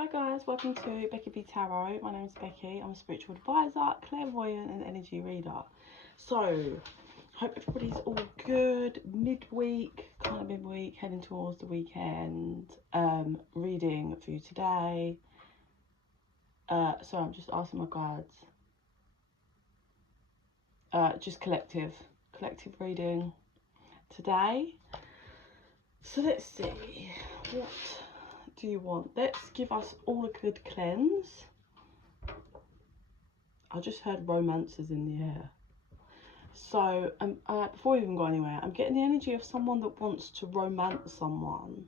Hi guys, welcome to bekibtarot. My name is Becky. I'm a spiritual advisor, clairvoyant and energy reader. So, hope everybody's all good. Midweek, heading towards the weekend. Reading for you today. So I'm just asking my guides. Just collective reading today. So let's see, what do you want? Let's give us all a good cleanse. I just heard romances in the air. So before we even go anywhere, I'm getting the energy of someone that wants to romance someone.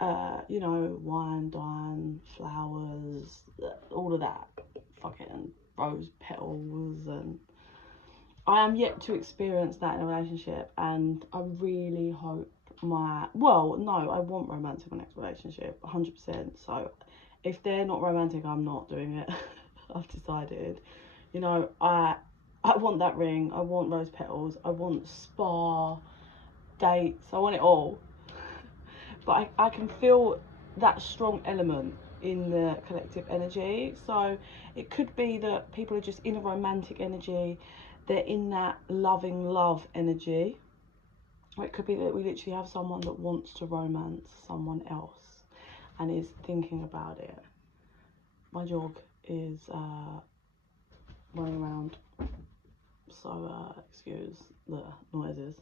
You know, wine, dine, flowers, all of that. Fucking rose petals. And I am yet to experience that in a relationship, and I really hope I want romance in my next relationship, 100%. So if they're not romantic, I'm not doing it. I've decided, you know, I want that ring, I want rose petals, I want spa dates, I want it all. But I can feel that strong element in the collective energy. So it could be that people are just in a romantic energy, they're in that loving love energy. Or it could be that we literally have someone that wants to romance someone else and is thinking about it. My dog is running around, so excuse the noises.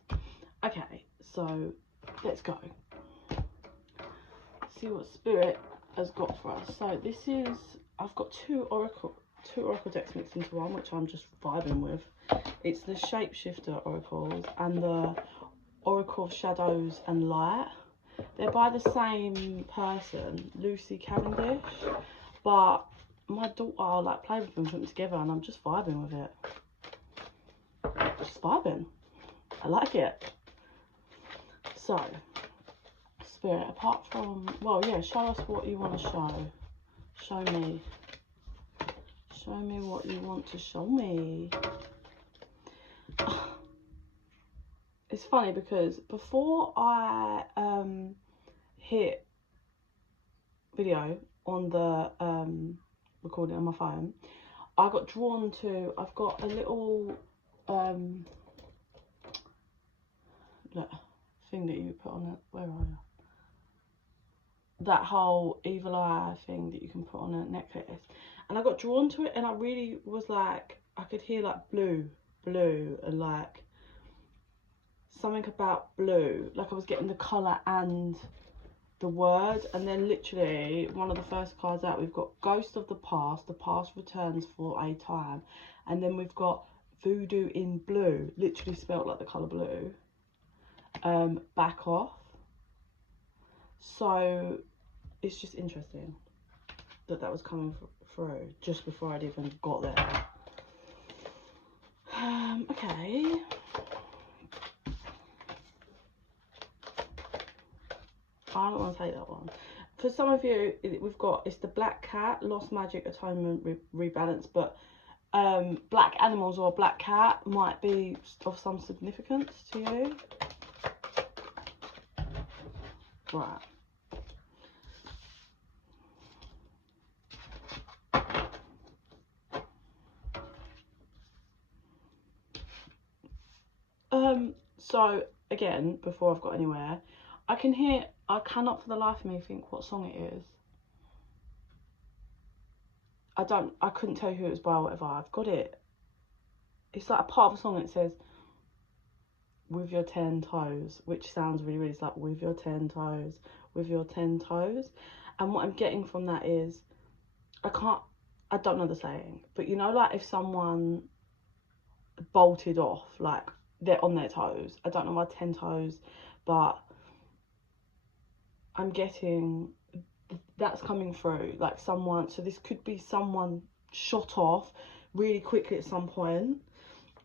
Okay, so let's go. See what Spirit has got for us. So this is, I've got two oracle decks mixed into one, which I'm just vibing with. It's the Shapeshifter oracles and the Oracle of Shadows and Light. They're by the same person, Lucy Cavendish, but my daughter like played with them, put them together, and I'm just vibing with it. Just vibing. I like it. So, Spirit, apart from, well, yeah, show us what you want to show. Show me. Show me what you want to show me. It's funny because before I hit video on the recording on my phone, I got drawn to, I've got a little look, thing that you put on it. Where are you? That whole evil eye thing that you can put on a necklace, and I got drawn to it, and I really was like, I could hear like blue and like something about blue, like I was getting the colour and the word. And then literally one of the first cards out, we've got Ghost of the Past returns for a time, and then we've got Voodoo in Blue, literally spelt like the colour blue, back off. So it's just interesting that was coming through just before I'd even got there. Okay. I don't want to take that one. For some of you, we've got, it's the Black Cat, Lost Magic, Atonement, Rebalance. But black animals or a black cat might be of some significance to you. Right. So again, before I've got anywhere, I cannot for the life of me think what song it is. I couldn't tell you who it was by or whatever. I've got it. It's like a part of a song that says, with your 10 toes, which sounds really, it's like, with your 10 toes, with your 10 toes. And what I'm getting from that is, I don't know the saying, but you know, like if someone bolted off, like they're on their toes. I don't know my 10 toes, but I'm getting that's coming through, like someone, so this could be someone shot off really quickly at some point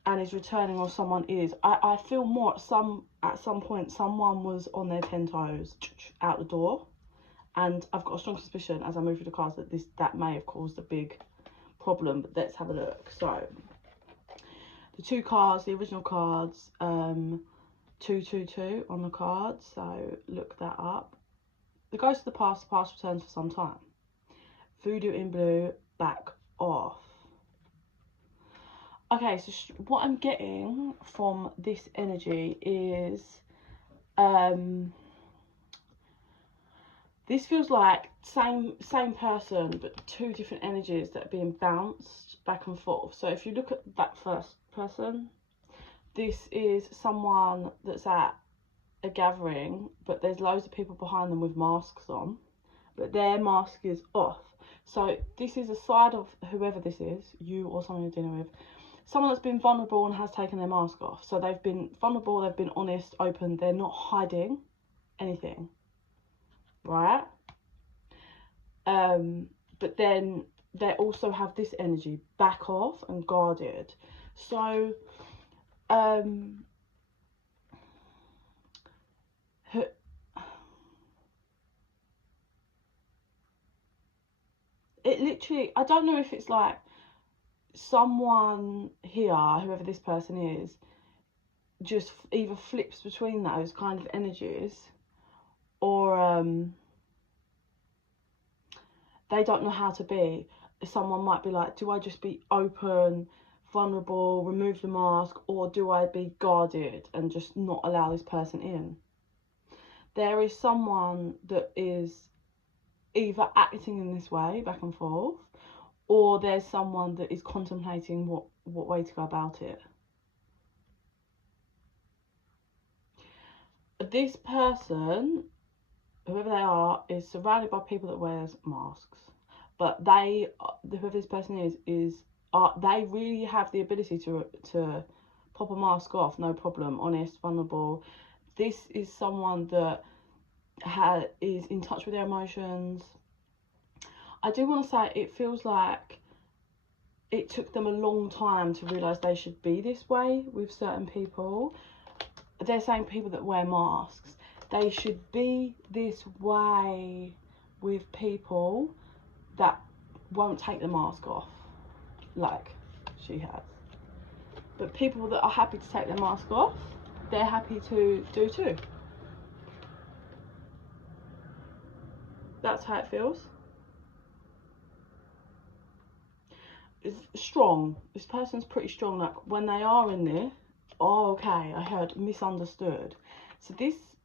and is returning, or someone is, I feel more at some point someone was on their 10 toes out the door, and I've got a strong suspicion as I move through the cards that that may have caused a big problem. But let's have a look. So the two cards, the original cards, 222 on the cards, so look that up. The ghost of the past returns for some time. Voodoo in blue, back off. Okay, so what I'm getting from this energy is, this feels like same person, but two different energies that are being bounced back and forth. So if you look at that first person, this is someone that's at a gathering, but there's loads of people behind them with masks on, but their mask is off. So this is a side of whoever this is, you or someone you're dealing with, someone that's been vulnerable and has taken their mask off. So they've been vulnerable, they've been honest, open, they're not hiding anything, right? But then they also have this energy, back off and guarded. So it literally, I don't know if it's like someone here, whoever this person is, just either flips between those kind of energies, or they don't know how to be. Someone might be like, do I just be open, vulnerable, remove the mask, or do I be guarded and just not allow this person in? There is someone that is either acting in this way, back and forth, or there's someone that is contemplating what way to go about it. This person, whoever they are, is surrounded by people that wears masks, but they, whoever this person is they really have the ability to pop a mask off, no problem, honest, vulnerable. This is someone that is in touch with their emotions. I do want to say, it feels like it took them a long time to realise they should be this way with certain people. They're saying people that wear masks, they should be this way with people that won't take the mask off, like she has. But people that are happy to take their mask off, they're happy to do too. That's how it feels. It's strong. This person's pretty strong. Like when they are in there, oh, okay, I heard misunderstood. So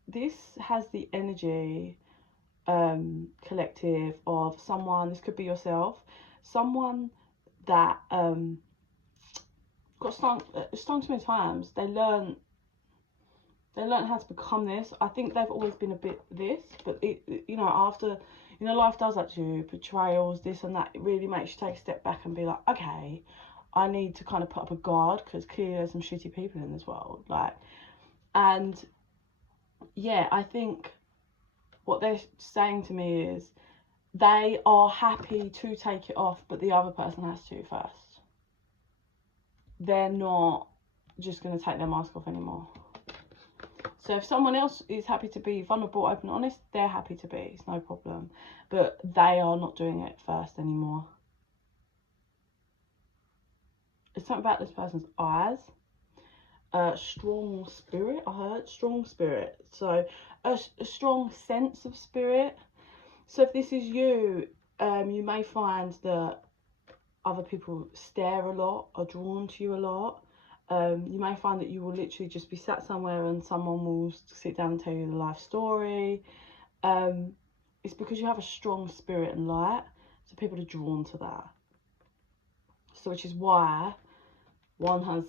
this has the energy, collective, of someone, this could be yourself, someone that got stung so many times. They learn how to become this. I think they've always been a bit this, but it, you know, after, you know, life does that to you, betrayals, this and that, it really makes you take a step back and be like, okay, I need to kind of put up a guard, because clearly there's some shitty people in this world, like. And yeah, I think what they're saying to me is they are happy to take it off, but the other person has to first. They're not just going to take their mask off anymore. So if someone else is happy to be vulnerable, open, honest, they're happy to be, it's no problem. But they are not doing it first anymore. It's something about this person's eyes. Strong spirit, I heard, strong spirit. So a strong sense of spirit. So if this is you, you may find that other people stare a lot, are drawn to you a lot. You may find that you will literally just be sat somewhere and someone will sit down and tell you the life story. It's because you have a strong spirit and light, so people are drawn to that. So which is why one has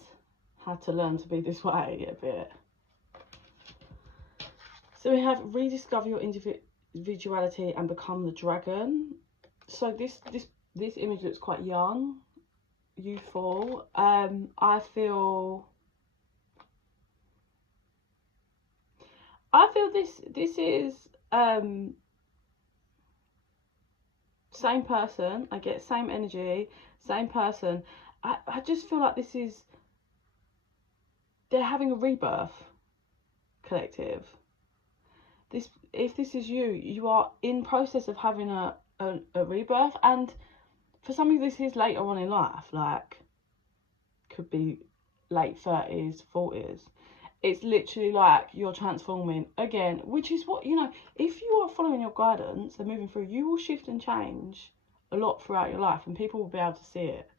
had to learn to be this way a bit. So we have rediscover your individuality and become the dragon. So this image looks quite young, youthful. I feel this is same person. I get same energy, same person. I just feel like this is, they're having a rebirth, collective. If this is you, you are in process of having a rebirth, and for some of this is later on in life, like could be late 30s, 40s. It's literally like you're transforming again, which is what, you know, if you are following your guidance and moving through, you will shift and change a lot throughout your life, and people will be able to see it.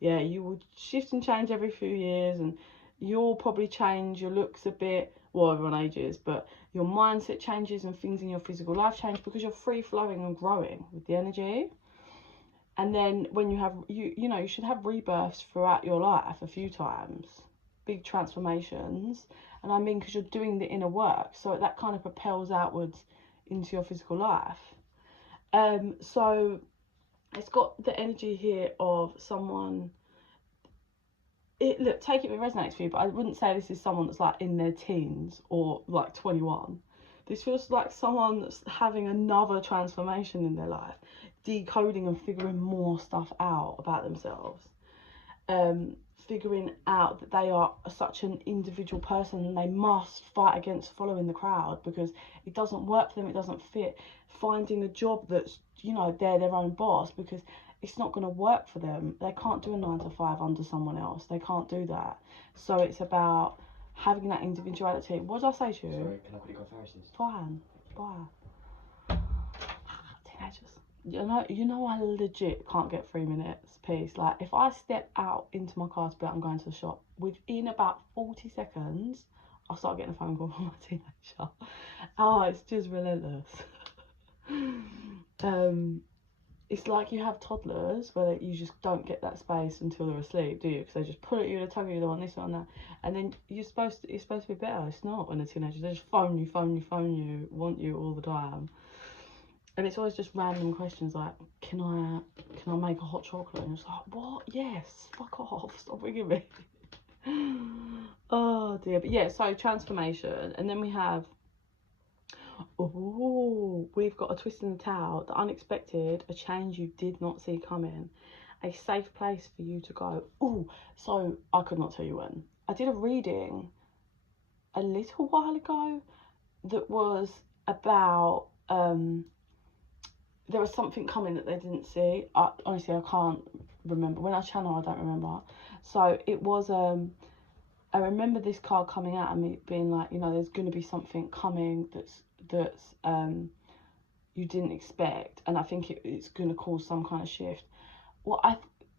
Yeah, you will shift and change every few years, and you'll probably change your looks a bit. Well, everyone ages, but your mindset changes and things in your physical life change because you're free flowing and growing with the energy. And then when you have, you know, you should have rebirths throughout your life a few times, big transformations. And I mean, because you're doing the inner work, so that kind of propels outwards into your physical life. So it's got the energy here of someone. Look, take it if it resonates for you, but I wouldn't say this is someone that's like in their teens or like 21. This feels like someone that's having another transformation in their life, decoding and figuring more stuff out about themselves. Figuring out that they are such an individual person and they must fight against following the crowd because it doesn't work for them, it doesn't fit. Finding a job that's, you know, they're their own boss because it's not going to work for them. They can't do a 9 to 5 under someone else. They can't do that. So it's about having that individuality. What did I say to you? Sorry, can I quickly go Pharisees? Fine. Bye. Teenagers. You know I legit can't get 3 minutes peace. Like, if I step out into my car to be like, I'm going to the shop, within about 40 seconds, I'll start getting a phone call from my teenager. Oh, it's just relentless. It's like you have toddlers where you just don't get that space until they're asleep, do you? Because they just pull at you, they tug at you, they want this, one, that, and then it's supposed to be better. It's not when they're teenagers. They just phone you, want you all the time. And it's always just random questions like, can I make a hot chocolate? And it's like, what? Yes, fuck off, stop ringing me. Oh dear. But yeah, so transformation. And then we have, we've got a twist in the towel, the unexpected, a change you did not see coming, a safe place for you to go. So I could not tell you when. I did a reading a little while ago that was about, there was something coming that they didn't see. Honestly, I can't remember. When I channel, I don't remember. So it was, I remember this card coming out and me being like, you know, there's going to be something coming that's you didn't expect, and I think it's going to cause some kind of shift. Well,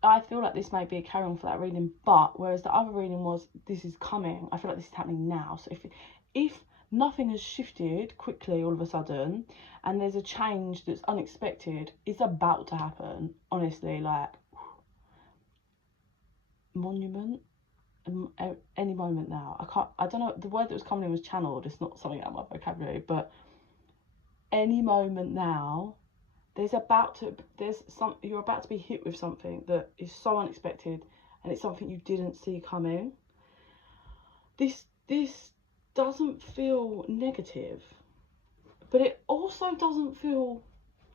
I feel like this may be a carry on for that reading, but whereas the other reading was, this is coming, I feel like this is happening now. So if nothing has shifted quickly all of a sudden and there's a change that's unexpected, it's about to happen. Honestly, like, monument, any moment now. I don't know, the word that was coming in was channeled, it's not something out of my vocabulary, but any moment now, you're about to be hit with something that is so unexpected, and it's something you didn't see coming. This doesn't feel negative, but it also doesn't feel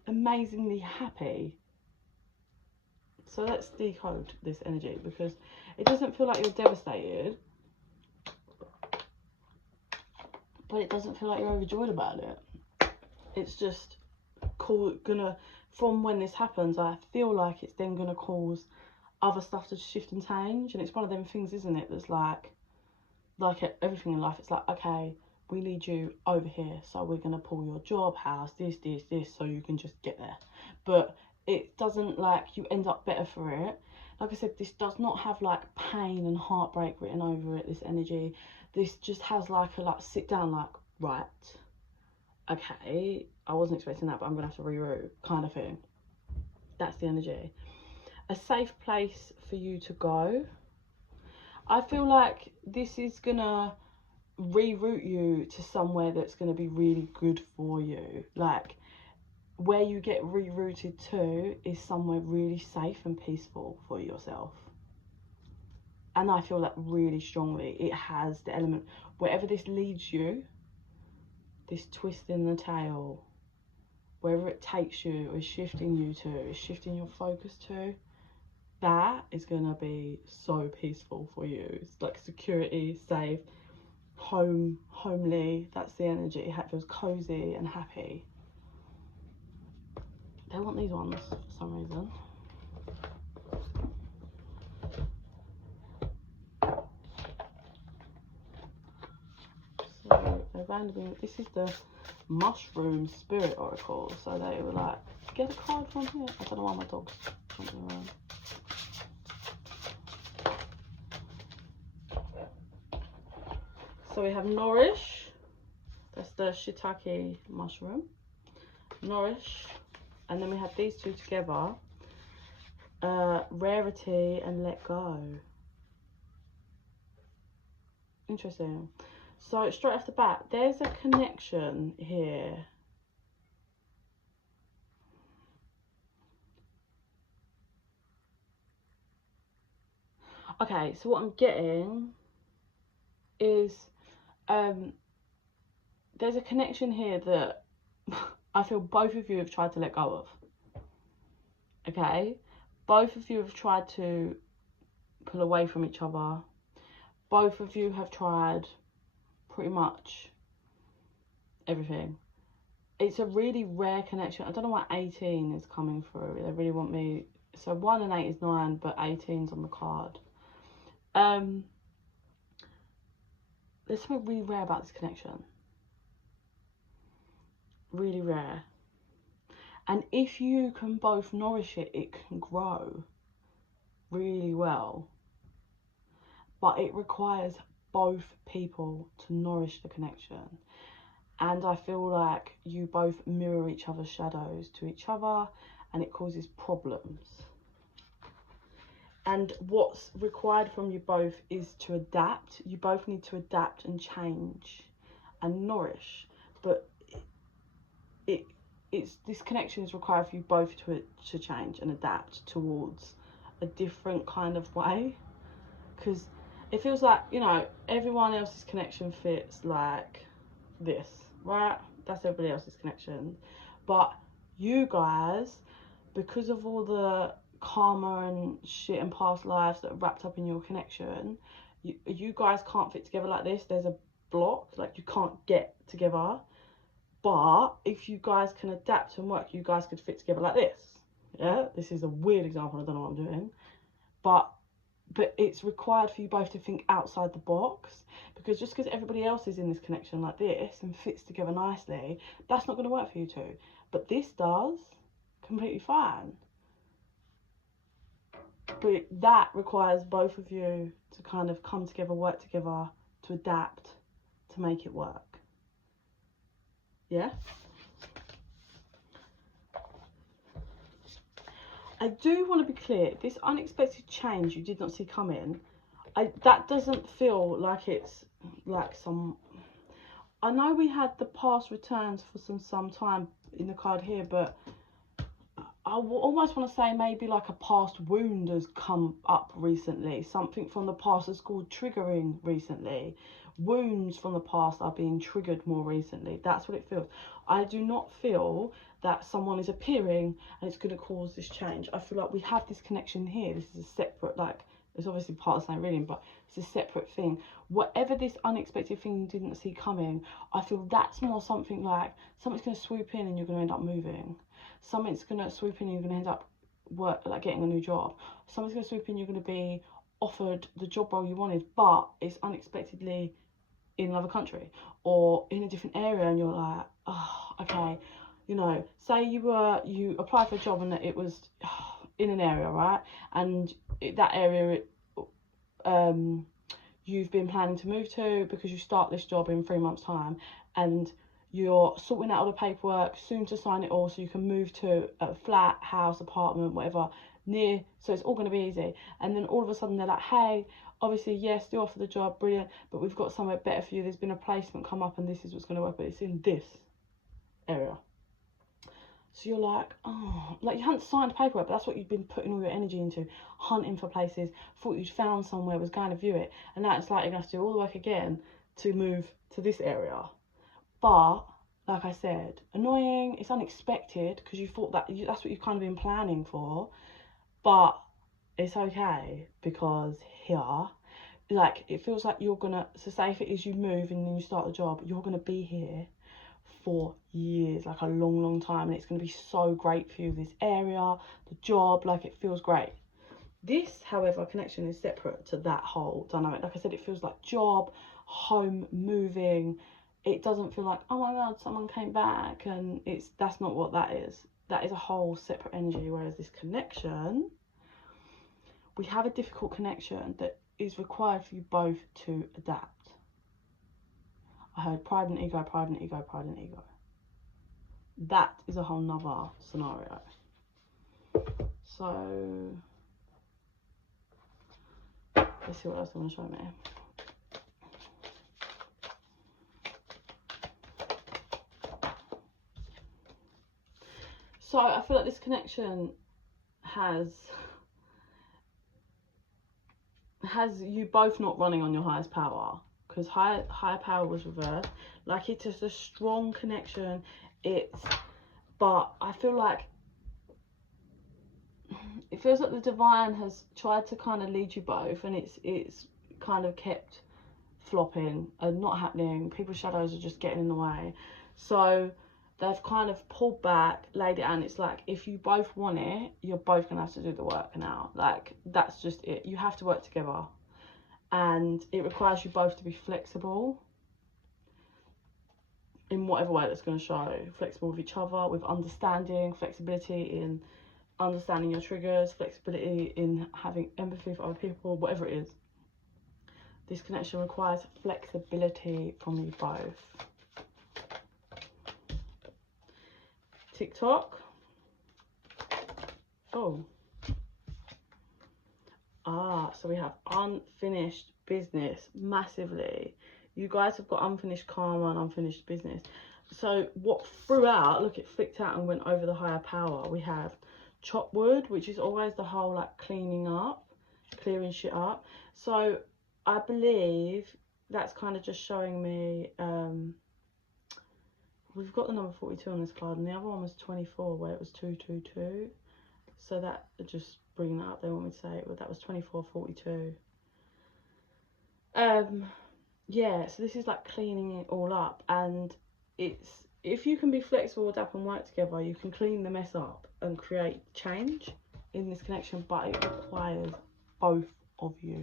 amazingly happy. So let's decode this energy, because it doesn't feel like you're devastated, but it doesn't feel like you're overjoyed about it. It's just from when this happens, I feel like it's then gonna cause other stuff to shift and change. And it's one of them things, isn't it, that's like everything in life, it's like, okay, we need you over here, so we're gonna pull your job, house, this, so you can just get there. But it doesn't, like, you end up better for it. Like I said, this does not have like pain and heartbreak written over it, this energy. This just has like a sit down, like, right, okay, I wasn't expecting that, but I'm gonna have to reroute kind of thing. That's the energy. A safe place for you to go. I feel like this is gonna reroute you to somewhere that's gonna be really good for you. Like, where you get rerouted to is somewhere really safe and peaceful for yourself. And I feel that really strongly. It has the element, wherever this leads you, this twist in the tail, wherever it takes you, is shifting you to, is shifting your focus to, that is gonna be so peaceful for you. It's like security, safe, homely. That's the energy. It feels cozy and happy. They want these ones for some reason. randomly, this is the mushroom spirit oracle, so they were like, get a card from here. I don't know why my dog's jumping around. So we have nourish, that's the shiitake mushroom, nourish, and then we have these two together, rarity and let go. Interesting. So straight off the bat, there's a connection here. Okay, so what I'm getting is there's a connection here that I feel both of you have tried to let go of. Okay, both of you have tried to pull away from each other. Both of you have tried pretty much everything. It's a really rare connection. I don't know why 18 is coming through. They really want me. So 1 and 8 is 9, but 18's on the card. There's something really rare about this connection. Really rare. And if you can both nourish it, it can grow really well. But it requires both people to nourish the connection. And I feel like you both mirror each other's shadows to each other, and it causes problems. And what's required from you both is to adapt. You both need to adapt and change and nourish. But this connection is required for you both to change and adapt towards a different kind of way. Because it feels like, you know, everyone else's connection fits like this, right? That's everybody else's connection. But you guys, because of all the karma and shit and past lives that are wrapped up in your connection, you guys can't fit together like this. There's a block, like you can't get together. But if you guys can adapt and work, you guys could fit together like this. Yeah, this is a weird example, I don't know what I'm doing, but it's required for you both to think outside the box, because just because everybody else is in this connection like this and fits together nicely, that's not going to work for you two. But this does completely fine. But that requires both of you to kind of come together, work together, to adapt, to make it work. Yeah? I do want to be clear, this unexpected change you did not see coming, that doesn't feel like it's like some... I know we had the past returns for some time in the card here, but I almost want to say maybe like a past wound has come up recently. Something from the past is called triggering recently. Wounds from the past are being triggered more recently. That's what it feels. I do not feel that someone is appearing and it's going to cause this change. I feel like we have this connection here. This is a separate, like, it's obviously part of the same reading, but it's a separate thing. Whatever this unexpected thing you didn't see coming, I feel that's more something like something's going to swoop in and you're going to end up moving. Something's going to swoop in and you're going to end up getting a new job. Something's going to swoop in, you're going to be offered the job role you wanted, but it's unexpectedly in another country or in a different area, and you're like, oh, okay. You know, say you applied for a job and it was in an area, right? And that area, you've been planning to move to because you start this job in 3 months' time, and you're sorting out all the paperwork, soon to sign it all, so you can move to a flat, house, apartment, whatever, near, so it's all going to be easy. And then all of a sudden they're like, hey, obviously, yes, you offer the job, brilliant, but we've got somewhere better for you. There's been a placement come up and this is what's going to work, but it's in this area. So you're like, oh, like you hadn't signed paperwork, but that's what you've been putting all your energy into, hunting for places, thought you'd found somewhere, was going to view it, and now it's like you're going to have to do all the work again to move to this area. But, like I said, annoying, it's unexpected, because you thought that's what you've kind of been planning for, but it's okay, because here, like, it feels like you're going to, so say if it is you move and then you start the job, you're going to be here for years, like a long time, and it's going to be so great for you, this area, the job, like it feels great. This, however, connection is separate to that whole dynamic. Like I said, it feels like job, home, moving, it doesn't feel like, oh my god, someone came back, and that's not what that is. That is a whole separate energy. Whereas this connection, we have a difficult connection that is required for you both to adapt. I heard pride and ego, pride and ego, pride and ego. That is a whole nother scenario. So let's see what else they want to show me. So I feel like this connection has you both not running on your highest power, because higher power was reversed. Like, it's just a strong connection. But I feel like it feels like the divine has tried to kind of lead you both, and it's kind of kept flopping and not happening. People's shadows are just getting in the way. So they've kind of pulled back, laid it out, and it's like, if you both want it, you're both gonna have to do the work now. Like, that's just it. You have to work together, and it requires you both to be flexible in whatever way that's going to show. Flexible with each other, with understanding, flexibility in understanding your triggers, flexibility in having empathy for other people, whatever it is. This connection requires flexibility from you both. TikTok. Oh. So we have unfinished business massively. You guys have got unfinished karma and unfinished business. So what throughout, look, it flicked out and went over the higher power. We have chop wood, which is always the whole like cleaning up, clearing shit up. So I believe that's kind of just showing me, we've got the number 42 on this card, and the other one was 24 where it was 222. So that just bringing that up, they want me to say, well, that was 24, 42. Yeah, so this is like cleaning it all up, and it's, if you can be flexible, adapt and work together, you can clean the mess up and create change in this connection, but it requires both of you.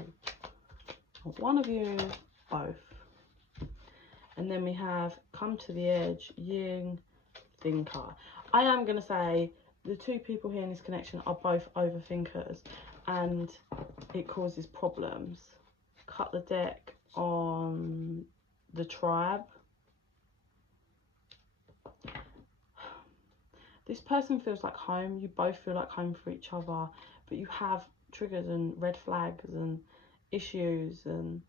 Not one of you, both. And then we have come to the edge, yin thinker. I am going to say the two people here in this connection are both overthinkers, and it causes problems. Cut the deck on the tribe. This person feels like home. You both feel like home for each other, but you have triggers and red flags and issues, and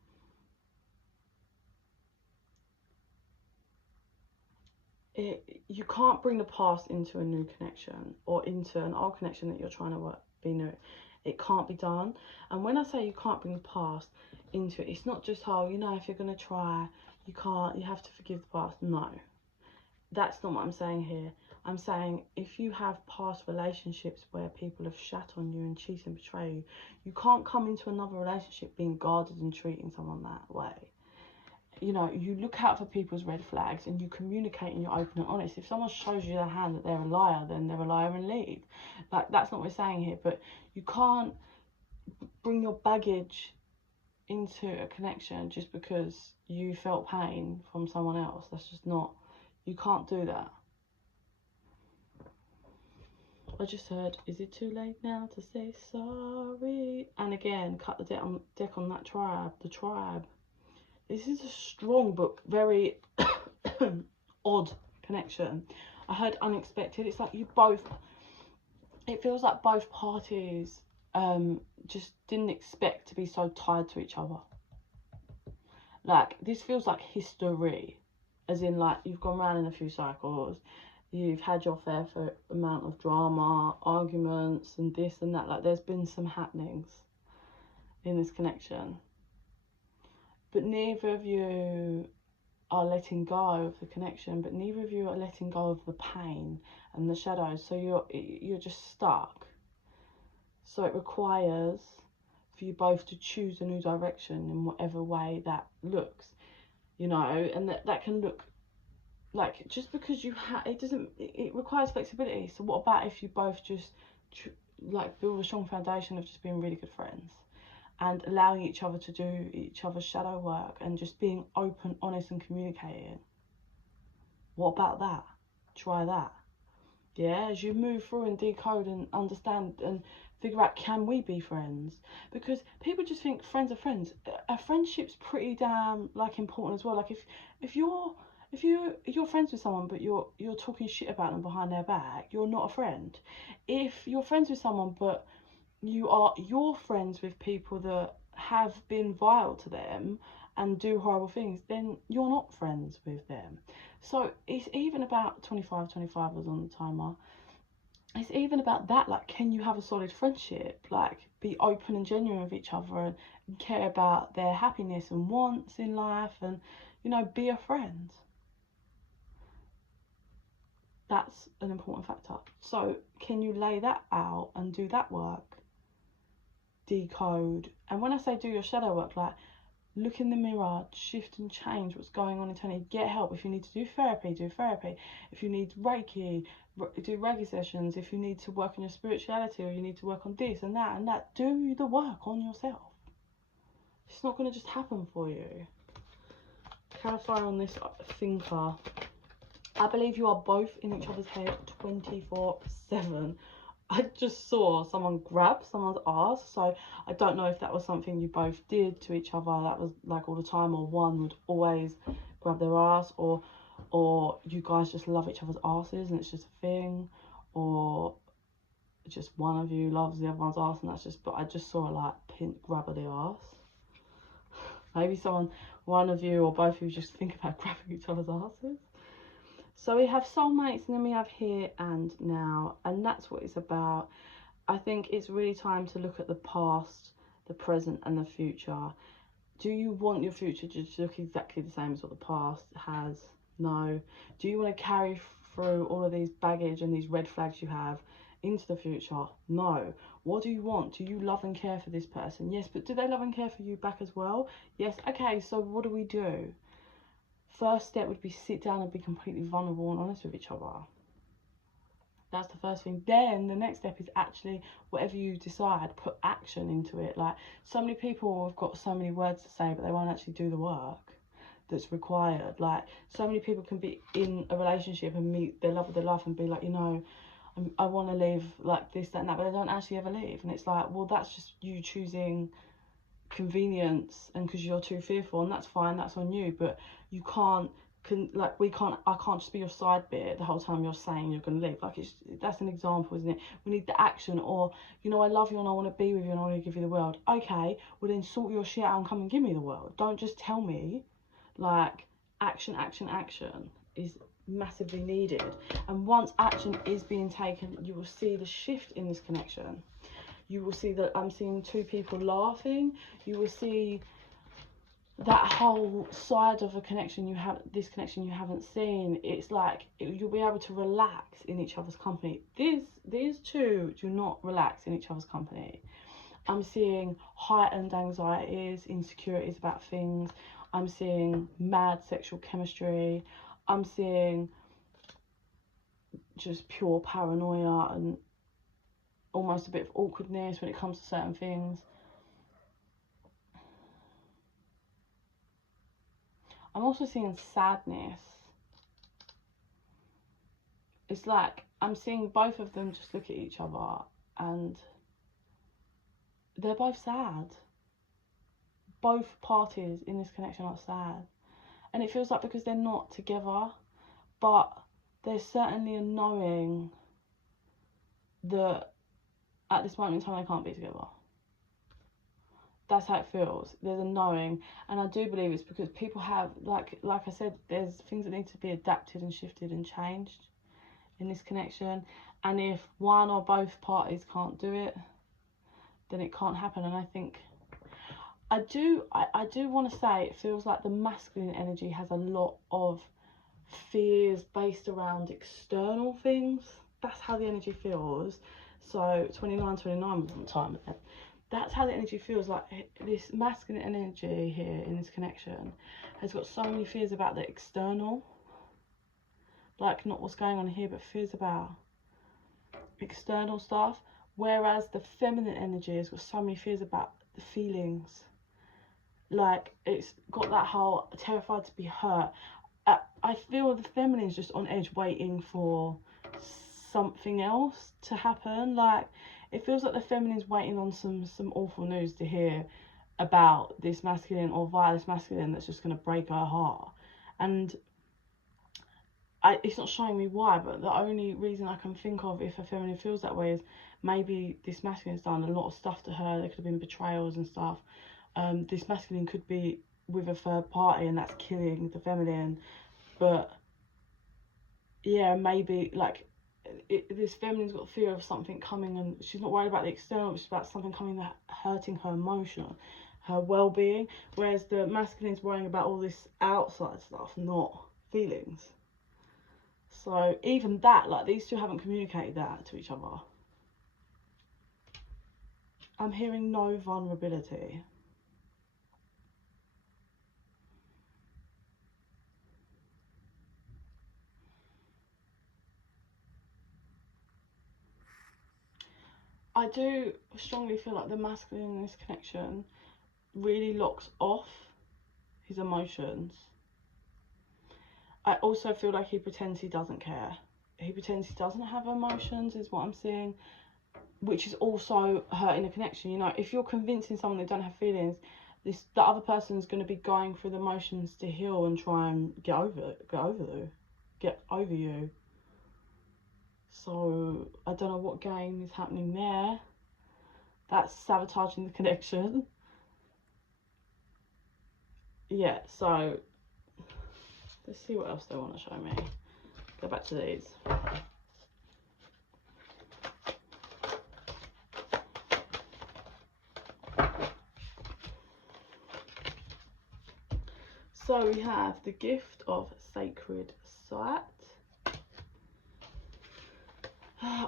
you can't bring the past into a new connection or into an old connection that you're trying to be new. It can't be done. And when I say you can't bring the past into it, it's not just, oh, you know, if you're going to try, you can't, you have to forgive the past. No, that's not what I'm saying here. I'm saying if you have past relationships where people have shat on you and cheated and betrayed you, you can't come into another relationship being guarded and treating someone that way. You know, you look out for people's red flags and you communicate and you're open and honest. If someone shows you their hand that they're a liar, then they're a liar and leave. Like, that's not what we're saying here. But you can't bring your baggage into a connection just because you felt pain from someone else. That's just not, you can't do that. I just heard, is it too late now to say sorry? And again, cut the deck on that tribe, the tribe. This is a strong but very odd connection. I heard unexpected. It's like you both, it feels like both parties just didn't expect to be so tied to each other. Like, this feels like history, as in, like, you've gone round in a few cycles, you've had your fair amount of drama, arguments and this and that. Like, there's been some happenings in this connection, but neither of you are letting go of the connection, but neither of you are letting go of the pain and the shadows. So you're just stuck. So it requires for you both to choose a new direction in whatever way that looks, you know, and that can look like, just because you it requires flexibility. So what about if you both just like build a strong foundation of just being really good friends and allowing each other to do each other's shadow work and just being open, honest and communicating? What about that? Try that. Yeah, as you move through and decode and understand and figure out, can we be friends? Because people just think friends are friends. A friendship's pretty damn like important as well. Like if you're friends with someone but you're talking shit about them behind their back, you're not a friend. If you're friends with someone but you're friends with people that have been vile to them and do horrible things, then you're not friends with them. So it's even about 25 was on the timer. It's even about that, like, can you have a solid friendship? Like, be open and genuine with each other and care about their happiness and wants in life, and, you know, be a friend. That's an important factor. So can you lay that out and do that work? Decode. And when I say do your shadow work, like, look in the mirror, shift and change what's going on internally. Get help. If you need to do therapy, do therapy. If you need Reiki, do Reiki sessions. If you need to work on your spirituality, or you need to work on this and that, do the work on yourself. It's not going to just happen for you. Clarify on this thinker. I believe you are both in each other's head 24/7. I just saw someone grab someone's ass, so I don't know if that was something you both did to each other, that was like all the time, or one would always grab their ass, or you guys just love each other's asses and it's just a thing, or just one of you loves the other one's ass and that's just, but I just saw a like grab of the ass. Maybe one of you or both of you just think about grabbing each other's asses. So we have soulmates, and then we have here and now, and that's what it's about. I think it's really time to look at the past, the present and the future. Do you want your future to just look exactly the same as what the past has? No. Do you want to carry through all of these baggage and these red flags you have into the future? No. What do you want? Do you love and care for this person? Yes, but do they love and care for you back as well? Yes. Okay, so what do we do? First step would be sit down and be completely vulnerable and honest with each other. That's the first thing. Then the next step is actually, whatever you decide, put action into it. Like, so many people have got so many words to say, but they won't actually do the work that's required. Like, so many people can be in a relationship and meet their love of their life and be like, you know, I want to live like this, that and that, but they don't actually ever leave. And it's like, well, that's just you choosing convenience, and because you're too fearful, and that's fine, that's on you, but you can't I can't just be your side bit the whole time you're saying you're going to leave. Like, that's an example, isn't it? We need the action. Or, you know, I love you and I want to be with you and I want to give you the world. Okay, well then sort your shit out and come and give me the world. Don't just tell me. Like, action is massively needed, and once action is being taken, you will see the shift in this connection. You will see that I'm seeing two people laughing. You will see that whole side of a connection you haven't seen. It's like you'll be able to relax in each other's company. These two do not relax in each other's company. I'm seeing heightened anxieties, insecurities about things. I'm seeing mad sexual chemistry. I'm seeing just pure paranoia and almost a bit of awkwardness when it comes to certain things. I'm also seeing sadness. It's like I'm seeing both of them just look at each other and they're both sad. Both parties in this connection are sad. And it feels like because they're not together, but there's certainly a knowing that at this moment in time they can't be together. That's how it feels. There's a knowing, and I do believe it's because people have, like I said, there's things that need to be adapted and shifted and changed in this connection. And if one or both parties can't do it, then it can't happen. And I think I do want to say it feels like the masculine energy has a lot of fears based around external things. That's how the energy feels. So 29 was on time. That's how the energy feels. Like, this masculine energy here in this connection has got so many fears about the external, like not what's going on here, but fears about external stuff, whereas the feminine energy has got so many fears about the feelings. Like, it's got that whole terrified to be hurt. I feel the feminine's just on edge waiting for something else to happen. Like, it feels like the feminine's waiting on some awful news to hear about this masculine, or via this masculine, that's just going to break her heart. And it's not showing me why, but the only reason I can think of if a feminine feels that way is maybe this masculine's done a lot of stuff to her. There could have been betrayals and stuff. This masculine could be with a third party and that's killing the feminine. But yeah, maybe like this feminine's got fear of something coming, and she's not worried about the external, it's about something coming that hurting her emotion, her well-being, whereas the masculine's worrying about all this outside stuff, not feelings. So even that, like, these two haven't communicated that to each other. I'm hearing no vulnerability. I do strongly feel like the masculine in this connection really locks off his emotions. I also feel like he pretends he doesn't care. He pretends he doesn't have emotions, is what I'm seeing, which is also hurting the connection. You know, if you're convincing someone they don't have feelings, the other person's going to be going through the motions to heal and try and get over you. So I don't know what game is happening there. That's sabotaging the connection. Yeah, so let's see what else they want to show me. Go back to these. So we have the gift of sacred sight.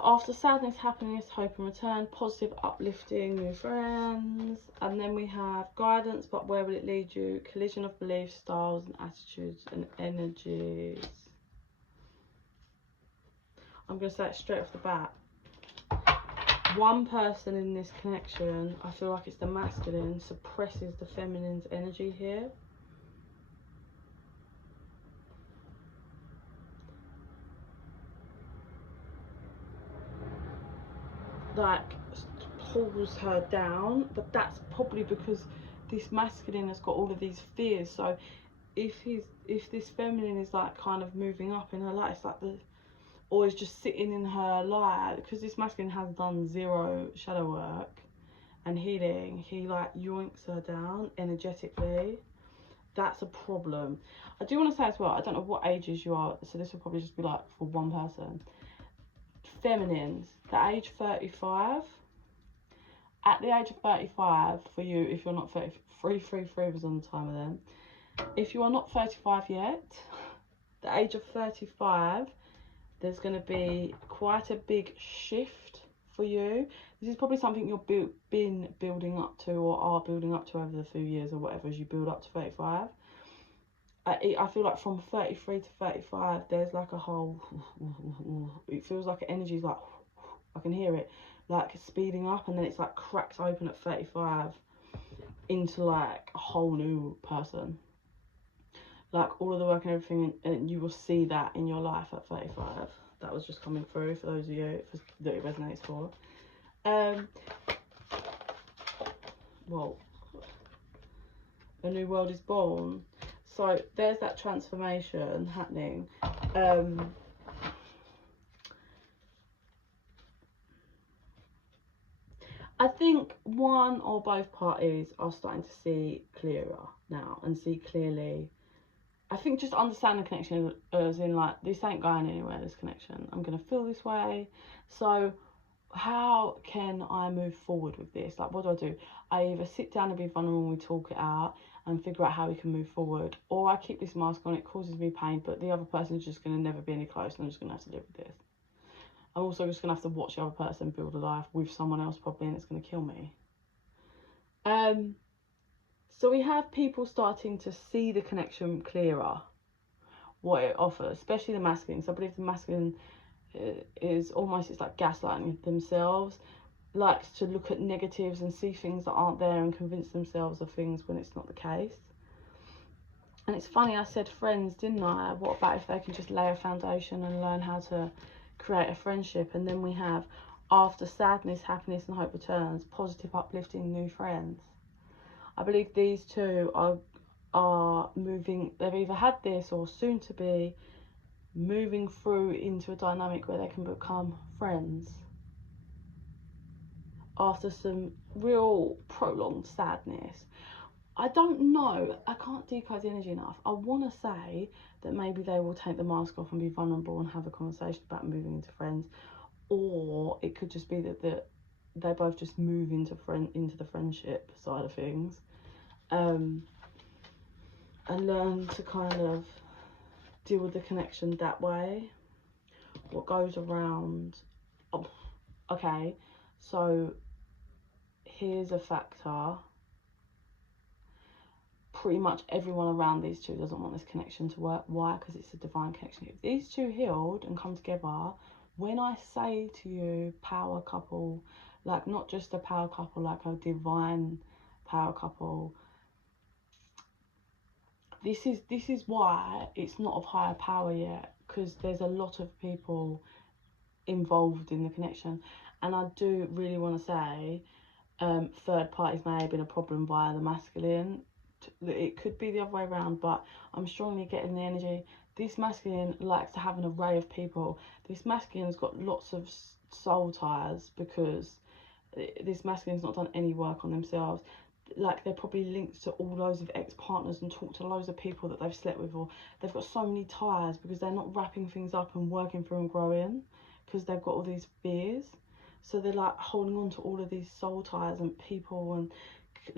After sadness, happiness, hope and return, positive, uplifting, new friends. And then we have guidance, but where will it lead you? Collision of beliefs, styles and attitudes and energies. I'm going to say it straight off the bat. One person in this connection, I feel like it's the masculine, suppresses the feminine's energy here. Like, pulls her down, but that's probably because this masculine has got all of these fears. So if this feminine is like kind of moving up in her life, it's like or is just sitting in her light, because this masculine has done zero shadow work and healing, he like yoinks her down energetically. That's a problem. I do want to say as well, I don't know what ages you are, so this will probably just be like for one person. Feminines, the age 35. At the age of 35, for you, if you're not 33 was on the timer then. If you are not 35 yet, the age of 35, there's going to be quite a big shift for you. This is probably something you've been building up to, or are building up to over the few years or whatever, as you build up to 35. I feel like from 33 to 35, there's like a whole, it feels like energy's like, I can hear it, like speeding up, and then it's like cracks open at 35 into like a whole new person. Like all of the work and everything, and you will see that in your life at 35. That was just coming through for those of you that it resonates for. Well, a new world is born. So there's that transformation happening. I think one or both parties are starting to see clearer now and see clearly. I think just understand the connection as in like, this ain't going anywhere, this connection. I'm going to feel this way. So how can I move forward with this? Like, what do? I either sit down and be vulnerable and we talk it out and figure out how we can move forward, or I keep this mask on, it causes me pain, but the other person's just going to never be any close, and I'm just going to have to live with this. I'm also just going to have to watch the other person build a life with someone else probably, and it's going to kill me. So we have people starting to see the connection clearer, what it offers, especially the masculine. So I believe the masculine is almost, it's like gaslighting themselves, likes to look at negatives and see things that aren't there and convince themselves of things when it's not the case. And it's funny, I said friends, didn't I? What about if they can just lay a foundation and learn how to create a friendship? And then we have, after sadness, happiness and hope returns, positive, uplifting new friends. I believe these two are moving, they've either had this or soon to be moving through into a dynamic where they can become friends after some real prolonged sadness. I don't know, I can't decode the energy enough. I want to say that maybe they will take the mask off and be vulnerable and have a conversation about moving into friends, or it could just be that they both just move into the friendship side of things, and learn to kind of deal with the connection that way. What goes around, oh, okay, so here's a factor. Pretty much everyone around these two doesn't want this connection to work. Why? Because it's a divine connection. If these two healed and come together, when I say to you power couple, like not just a power couple, like a divine power couple, this is why it's not of higher power yet, because there's a lot of people involved in the connection. And I do really want to say, third parties may have been a problem via the masculine. It could be the other way around, but I'm strongly getting the energy. This masculine likes to have an array of people. This masculine's got lots of soul ties, because this masculine's not done any work on themselves. Like, they're probably linked to all loads of ex-partners and talked to loads of people that they've slept with, or they've got so many ties because they're not wrapping things up and working through and growing, because they've got all these fears. So they're like holding on to all of these soul ties and people, and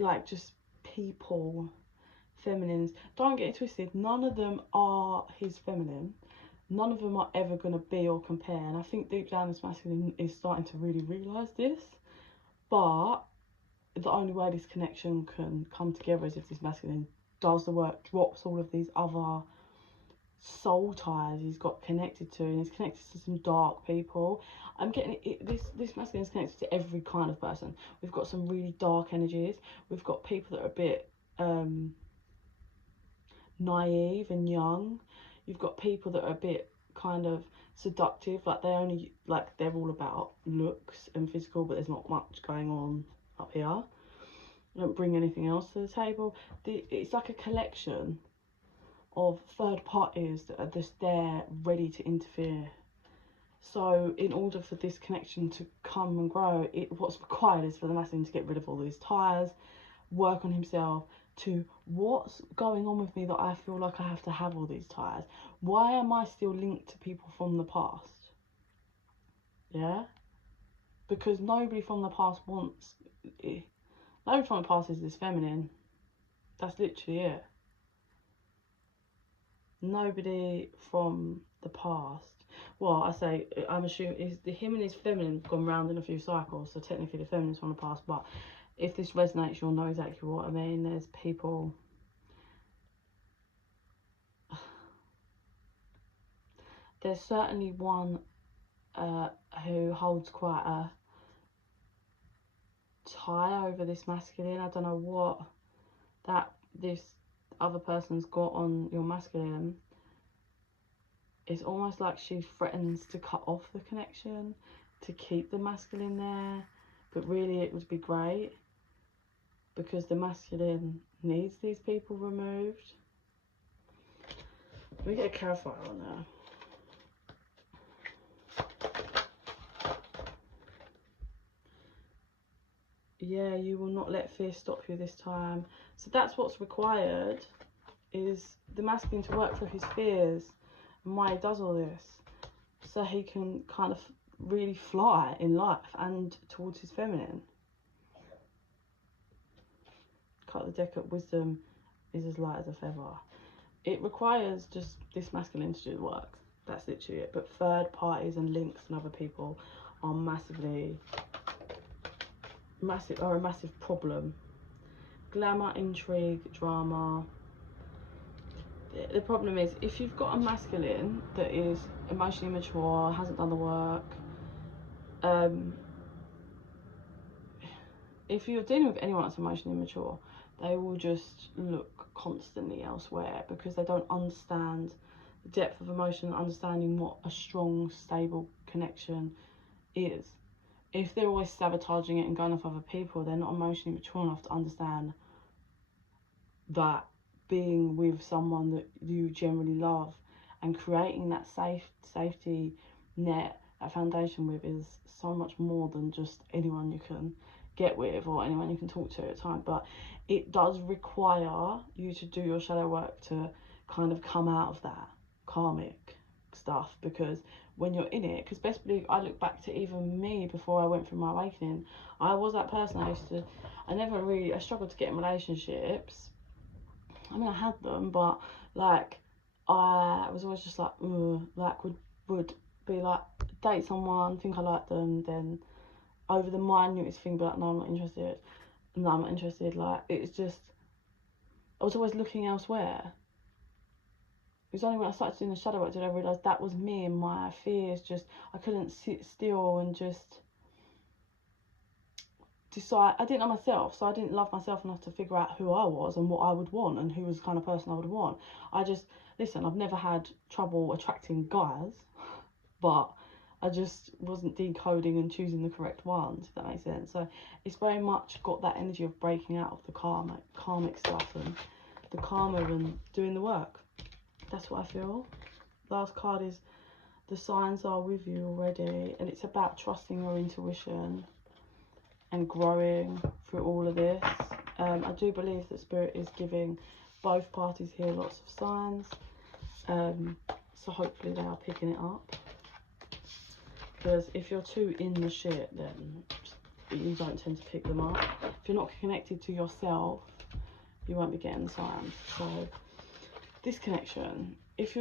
like just people, feminines. Don't get it twisted, none of them are his feminine. None of them are ever going to be or compare. And I think deep down this masculine is starting to really realise this. But the only way this connection can come together is if this masculine does the work, drops all of these other soul ties he's got connected to, and he's connected to some dark people. I'm getting it, this masculine is connected to every kind of person. We've got some really dark energies. We've got people that are a bit naive and young. You've got people that are a bit kind of seductive, like they're all about looks and physical, but there's not much going on up here. Don't bring anything else to the table. It's like a collection of third parties that are just there ready to interfere. So in order for this connection to come and grow, what's required is for the masculine to get rid of all these ties, work on himself, to what's going on with me that I feel like I have to have all these ties. Why am I still linked to people from the past? Yeah? Because nobody from the past wants it. Nobody from the past is this feminine. That's literally it. Nobody from the past. Well, I'm assuming him and his feminine have gone round in a few cycles, so technically the feminine's from the past, but if this resonates, you'll know exactly what I mean. There's people, there's certainly one who holds quite a tie over this masculine. I don't know what this other person's got on your masculine. It's almost like she threatens to cut off the connection to keep the masculine there, but really it would be great, because the masculine needs these people removed. Let me get a clarifier on there. Yeah, you will not let fear stop you this time. So that's what's required, is the masculine to work through his fears and why he does all this, so he can kind of really fly in life and towards his feminine. Cut the deck at wisdom is as light as a feather. It requires just this masculine to do the work. That's literally it. But third parties and links and other people are a massive problem. Glamour, intrigue, drama. The problem is, if you've got a masculine that is emotionally mature, hasn't done the work, if you're dealing with anyone that's emotionally mature, they will just look constantly elsewhere because they don't understand the depth of emotion, understanding what a strong, stable connection is. If they're always sabotaging it and going off other people, they're not emotionally mature enough to understand that being with someone that you generally love and creating that safety net, that foundation with, is so much more than just anyone you can get with or anyone you can talk to at a time. But it does require you to do your shadow work to kind of come out of that karmic stuff, because when you're in it, because best believe I look back to even me before I went through my awakening, I was that person. I struggled to get in relationships. I mean, I had them, but like I was always just like, would be like, date someone, think I like them, then over the minutest thing be like, no, I'm not interested. Like, it's just, I was always looking elsewhere. It was only when I started doing the shadow work did I realise that was me and my fears. Just, I couldn't sit still and just decide. I didn't know myself, so I didn't love myself enough to figure out who I was and what I would want and who was the kind of person I would want. I've never had trouble attracting guys, but I just wasn't decoding and choosing the correct ones, if that makes sense. So it's very much got that energy of breaking out of the karmic stuff and the karma and doing the work. That's what I feel. Last card is the signs are with you already, and it's about trusting your intuition and growing through all of this. I do believe that Spirit is giving both parties here lots of signs, so hopefully they are picking it up, because if you're too in the shit, then you don't tend to pick them up. If you're not connected to yourself, you won't be getting the signs. So this connection, if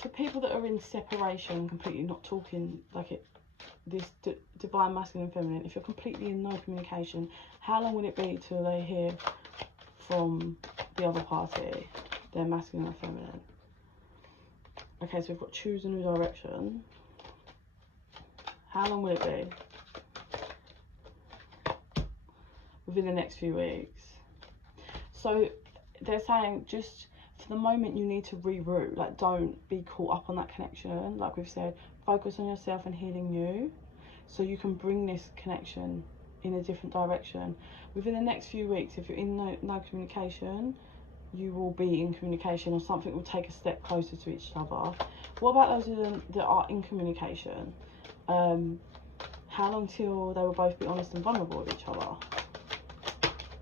for people that are in separation, completely not talking, like it, this divine masculine and feminine, if you're completely in no communication, how long will it be till they hear from the other party, their masculine or feminine? Okay, so we've got choose a new direction. How long will it be? Within the next few weeks. So they're saying just for the moment you need to reroute. Like, don't be caught up on that connection. Like we've said, focus on yourself and healing you, so you can bring this connection in a different direction. Within the next few weeks, if you're in no communication, you will be in communication, or something will take a step closer to each other. What about those of them that are in communication? How long till they will both be honest and vulnerable with each other?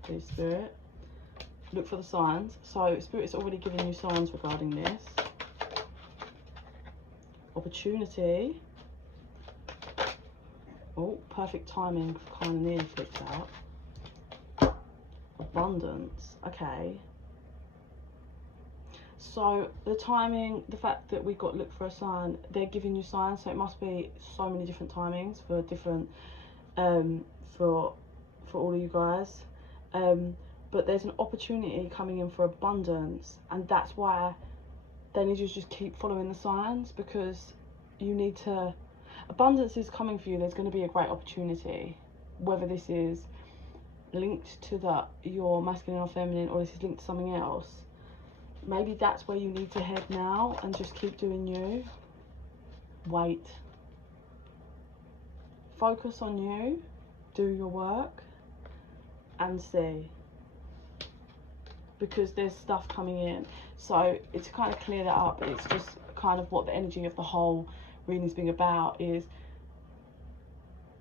Please, Spirit. Look for the signs. So Spirit's already given you signs regarding this. Opportunity. Oh, perfect timing, kind of nearly flipped out. Abundance. Okay. So the timing, the fact that we got look for a sign, they're giving you signs, so it must be so many different timings for different for all of you guys. But there's an opportunity coming in for abundance, and that's why they need you to just keep following the signs, because you need to, abundance is coming for you. There's going to be a great opportunity, whether this is linked to your masculine or feminine, or this is linked to something else. Maybe that's where you need to head now, and just keep doing you. Wait. Focus on you, do your work, and see. Because there's stuff coming in. So it's kind of clear that up. It's just kind of what the energy of the whole reading's being about, is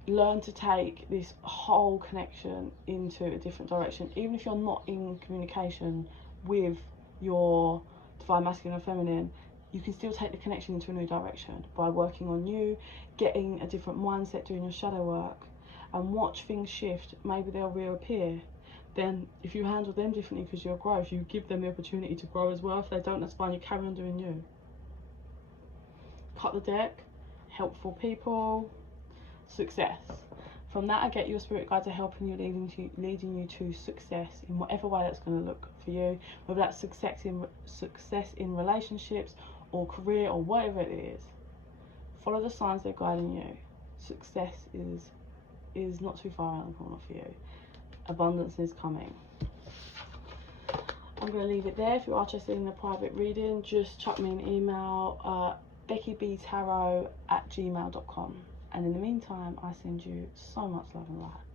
learn to take this whole connection into a different direction. Even if you're not in communication with your divine masculine or feminine, you can still take the connection into a new direction by working on you, getting a different mindset, doing your shadow work, and watch things shift. Maybe they'll reappear. Then if you handle them differently because you're growth, you give them the opportunity to grow as well. If they don't, that's fine, you carry on doing you. Cut the deck. Helpful people. Success. From that, I get your spirit guides are helping you, leading you to success in whatever way that's going to look for you, whether that's success in relationships or career or whatever it is. Follow the signs they're guiding you. Success is not too far around the corner for you. Abundance is coming. I'm going to leave it there. If you are interested in a private reading, just chuck me an email, bekibtarot@gmail.com. And in the meantime, I send you so much love and light.